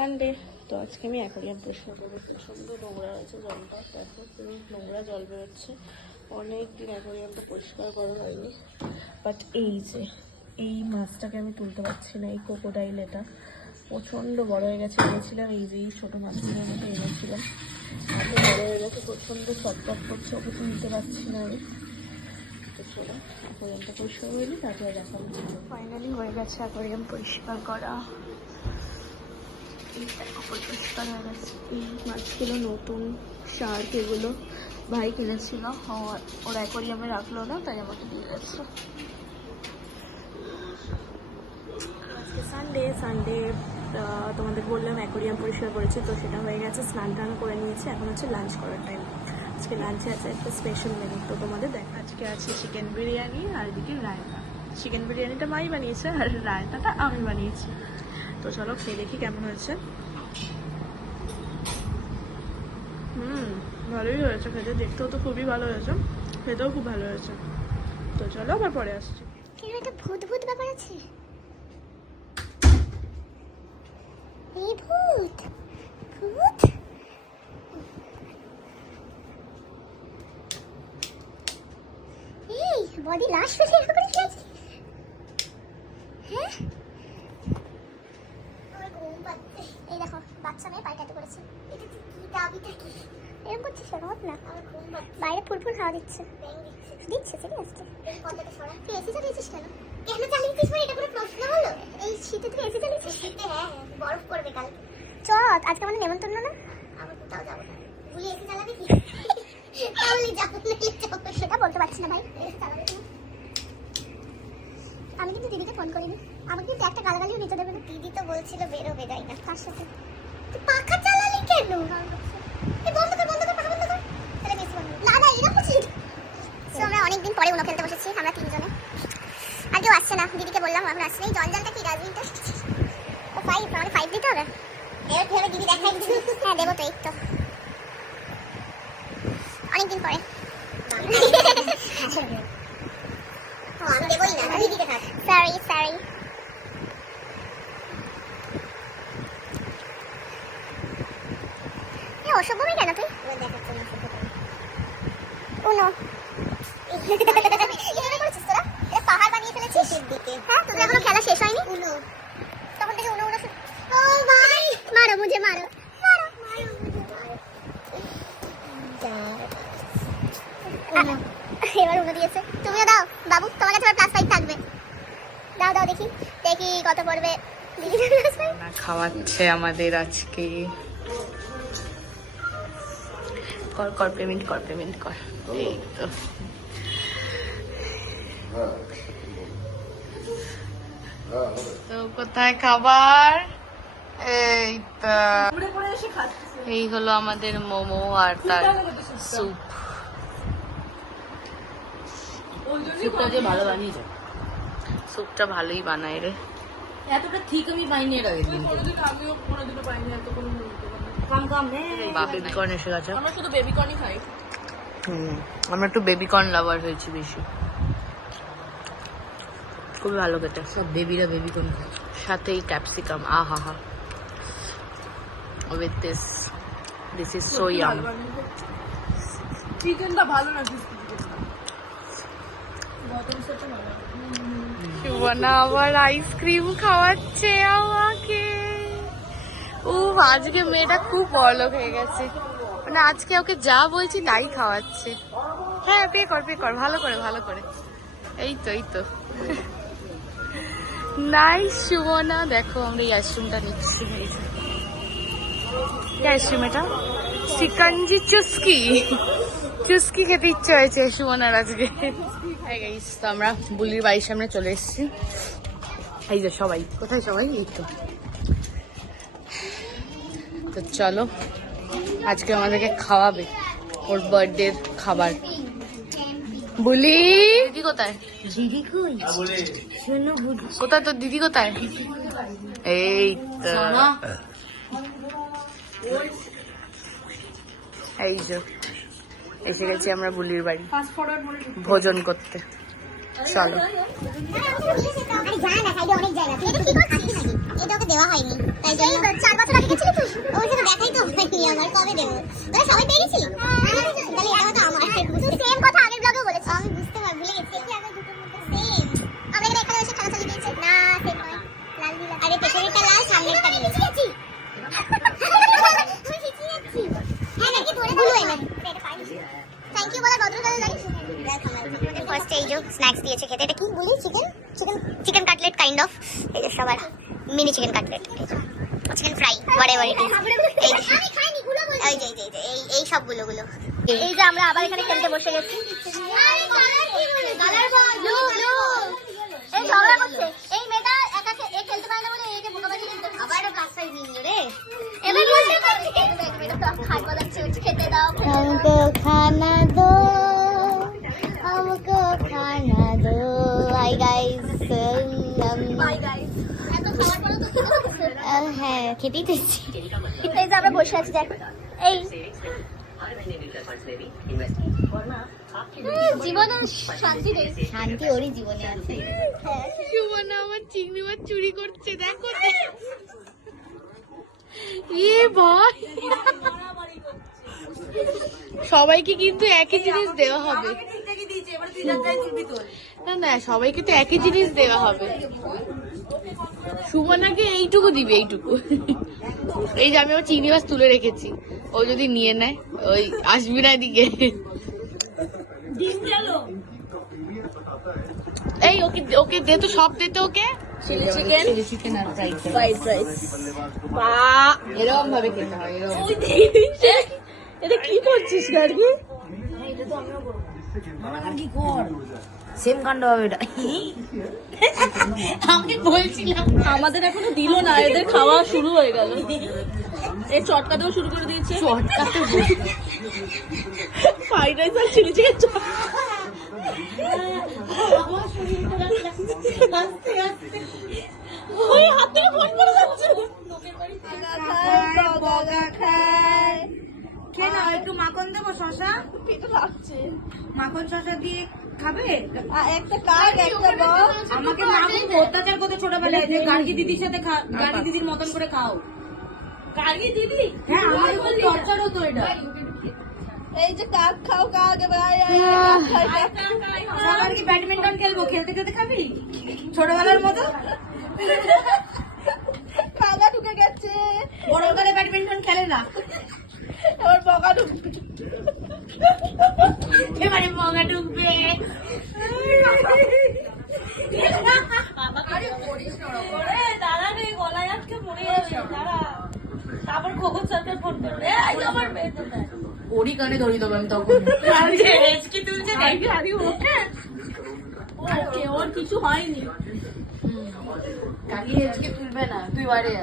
Sunday. তো আজকে আমি অ্যাকোয়ারিয়াম পরিষ্কার করবো। প্রচণ্ড নোংরা আছে জলটা, দেখো পুরো নোংরা জল বেরোচ্ছে। অনেক দিন অ্যাকোয়ারিয়ামটা পরিষ্কার করা হয়নি। বাট এই যে এই মাছটাকে আমি তুলতে পারছি না, এই ক্রোকোডাইল, এটা প্রচণ্ড বড় হয়ে গেছে। এনেছিলাম এই যে এই ছোটো মাছগুলোর মতো এনেছিলাম, এত বড় হয়ে গেছে, প্রচণ্ড সটপট করছে, ওকে তুলতে পারছি না আমি। তো চলো অ্যাকোয়ারিয়ামটা পরিষ্কার হয়নি, তারপরে দেখাবো। ফাইনালি হয়ে গেছে অ্যাকোয়ারিয়াম পরিষ্কার করা। পরিষ্কার হয়ে গেছে। এই মাছগুলো নতুন শার্ক, এগুলো ভাই কিনেছিল, ওর অ্যাকোয়ারিয়ামে রাখলো না, তাই আমাকে দিয়ে গেছে। আজকে সানডে তোমাদের বললাম অ্যাকোয়ারিয়াম পরিষ্কার করেছে, তো সেটা হয়ে গেছে। স্নান টান করে নিয়েছে, এখন হচ্ছে লাঞ্চ করার টাইম। আজকে লাঞ্চে আছে একটা স্পেশাল মেনু, তো তোমাদের দেখা। আজকে আছে চিকেন বিরিয়ানি আর এদিকে রায়তা। চিকেন বিরিয়ানিটা মাই বানিয়েছে আর রায়তাটা আমি বানিয়েছি। তো চলো খেয়ে দেখি কেমন হয়েছে। ভালোই হয়েছে খেতে, দেখতেও তো খুবই ভালো হয়েছে, খেতেও খুব ভালো হয়েছে। তো চলো আবার পরে আসছি। একটা ভূত ভূত ব্যাপার আছে। এই ভূত ভূত এই বডি লাশ ফেলে এরকম করে শুয়ে আছে। হ্যাঁ আমার ঘুম পাচ্ছে। এই দেখো বাচ্চা মেয়ে পায়টাতে করেছে। এটা কি দাবিটা কি এরকম করছিস কেন? হত না, আমার ঘুম পাচ্ছে। বাইরে ফুরফুর খাওয়া দিচ্ছে, দিচ্ছে সিরিয়াসলি। এই পর্দাটা সরা। তুই এসি চালিয়েছিস কেন? কেন চালিয়েছিস মানে এটা কোনো প্রশ্ন হলো? এই শীতে তুই এসি চালিয়েছিস? শীতে হ্যাঁ, বরফ পড়বে কাল। চল আজকে আমাদের নেমন্তন্ন না, আমরা কোথাও যাবো না। ভুলে এসি চালাবি কি? তাহলে যাবো না, সেটা বলতে পারছি না ভাই। চালাবি না। আমি কিন্তু দিদিকে ফোন করিনি, আমাকে কিন্তু একটা গালাগালিও নিতে দেবে না। দিদি তো বলছিল বেরোবে, যাই না। কার সাথে? তুই পাখা চালালি কেন? এই বন্ধ কর, বন্ধ কর, পাখা বন্ধ কর। তাহলে বেশি বন্ধ না, না এরকম করছিস। সো আমরা অনেকদিন পরে উনো খেলতে বসেছি, আমরা তিনজনে। আর কেউ আসছে না, দিদিকে বললাম আমরা আসছি। এই জলটা কি ডাস্টবিনটা? ও 5, আমাকে 5 দিতে হবে। এবার ভেবে দিদি দেখাই দিচ্ছি। হ্যাঁ দেবো তো, এই তো অনেকদিন পরে। আমি দেবোই না, দিদিকে থাক। সরি অসভ্য মেয়ে কেন তুই? উনো করেছিস তোরা? এটা পাহাড় বানিয়ে ফেলেছিস। হ্যাঁ তোদের এখনো খেলা শেষ হয়নি। উনো তখন থেকে উনো ও ভাই মারো মুঝে মারো মারো এবার উনো দিয়েছে। তুমিও দাও বাবু, তোমার কাছে +5 থাকবে। দাও দাও দেখি দেখি কত পড়বে। খাওয়াচ্ছে আমাদের আজকে। কর পেমেন্ট কর। এই তো তো কোথায় খাবার? এই তো এই হলো আমাদের মোমো আর তার স্যুপ। ভালো বানিয়েছে, স্যুপটা ভালোই বানায় রে। এতটা ঠিক আমি পাইনি এর আগে। বেবিকর্ন এসে গেছে। আমরা শুধু বেবিকর্নই খাই। আমরা একটু বেবিকর্ন লাভার হয়েছি বেশি, খুবই ভালো খেতে। সব বেবিরা বেবিকর্ন খায়, সাথে এই ক্যাপসিকাম, আহা হা। With this is so yum. চিকেনটা ভালো না, শুভনা আবার আইসক্রিম খাওয়াচ্ছে আমাকে। আজকে মেয়েটা খুব বড়লোক হয়ে গেছে, মানে আজকে ওকে যা বলছি তাই খাওয়াচ্ছে। হ্যাঁ পে কর ভালো করে। এই তো নাইস শুভনা। দেখো আমরা এই আইসক্রিমটা নিচ্ছি। আইসক্রিম এটা সিকাঞ্জি চুস্কি খেতে ইচ্ছে হয়েছে সুমনার আজকে। তো আমরা বুলির বাড়ির সামনে চলে এসেছি। এই যে সবাই, কোথায় সবাই? এই তো চলো আজকে আমাদেরকে খাওয়াবে ওর বার্থডের খাবার। বুলি দিদি কোথায়? কোথায় তোর দিদি কোথায়? এই তো এই যে এসে গেছি আমরা বুলির বাড়ি ভোজন করতে। চলো দেওয়া হয়নি। এই 4 বছর আগে গেছিলি তুই? ওই যে দেখাই তো হয়নি আমার, কবে দেবো? তোরা সবাই পেয়ে গেছিলি? তাহলে এটা তো আমার। তুই সেম কথা আগের ব্লগেও বলেছিস। আমি বুঝতে পারি, ভুলে গেছি। কি আগে দুটোর মধ্যে সেম। আমরা এখানে এসে ঠাঁচালি দিয়েছে। না, সেম নয়। লাল নীলা। আরে পেছনেরটা লাল, সামনেরটা নীল। আমি পিছিয়ে যাচ্ছি। হ্যাঁ নাকি ধরে ধরে এনে। এটা পাইনি। থ্যাংক ইউ বলা ভদ্র করে যাই। আমাদের ফার্স্ট এই যে স্ন্যাক্স দিয়েছে খেতে। এটা কি বলি? Chicken cutlet kind of. এই যে সবার mini chicken cutlet, chicken fry, whatever it is. এই সবগুলো এই যে আমরা আবার এখানে খেলতে বসে গেছি। এই ঝগড়া করছে, এই মেয়েটা একা খেলতে পারে না বলে এই যে বোকাবাজি আবার ক্লাস সাইজ নিয়ে রে। এবার বলতে পারছি খাট বলাচ্ছে, খেতে দাও, हमको खाना दो, हमको खाना दो। Hi guys, bye guys. এত খাবার পরে তো খেতে হচ্ছে। হ্যাঁ, খেতেই তো ইচ্ছে। এই যে আমরা বসে আছি, দেখ এই জীবনে শান্তি নেই। শান্তি ওরই জীবনে আছে। সুমনা আমার চিংড়ি মাছ চুরি করছে, দেখো। এ ভাই, সবাইকে কিন্তু একই জিনিস দেওয়া হবে। না না, সবাইকে তো একই জিনিস দেওয়া হবে। সুমনাকে এইটুকু দিবি, এইটুকু। এই যে আমি আমার চিংড়ি মাছ তুলে রেখেছি, ও যদি নিয়ে নেয় ওই আসবি না এদিকে। এই ওকে ওকে দে তো, সব দে তো ওকে। চিলি চিকেন আর ফ্রাইড রাইস। এরকম ভাবে খেতে হয়, এরকম। এটা কি করছিস গার্গি? সেম কাণ্ড হবে এটা। আমি বলছিলাম আমাদের এখনো দিল না, এদের খাওয়া শুরু হয়ে গেল। এই চটকাতেও শুরু করে দিয়েছে। চটকাতে ফ্রাইড রাইস আর চিলি চিকেন। ওই হাতে ফোন করে যাচ্ছে। একটু মাখন দেবো, শশা পেটে লাগছে। মাখন শশা দিয়ে খাবে? একটা কাক, একটা বল। আমাকে মা খুব অত্যাচার করতে ছোটবেলায়, যে গার্গী দিদির সাথে গার্গী দিদির মতন করে খাও। গার্গি দিদি? হ্যাঁ, আমার খুব টর্চার হতো এটা। এই যে কাক খাও, কাক সবার কি ব্যাডমিন্টন খেলবো, খেলতে খেলতে খাবি ছোটবেলার মতো? কাকা ঢুকে গেছে। বড়কালে ব্যাডমিন্টন খেলে না, এবার বকা ঢুকবে। এবারে মগা ঢুকবে। দাঁড়া রে, গলায় আজকে মরে যাবে। দাঁড়া, তারপর খোকন স্যারকে ফোন করবে। আমার মেয়ে তো দেয়। ওরই কানে ধরি দেবো আমি তখন। তুলছে ওকে, ওর কিছু হয়নি। কাকি হেঁচকে তুলবে না, তুই বাড়ি যা।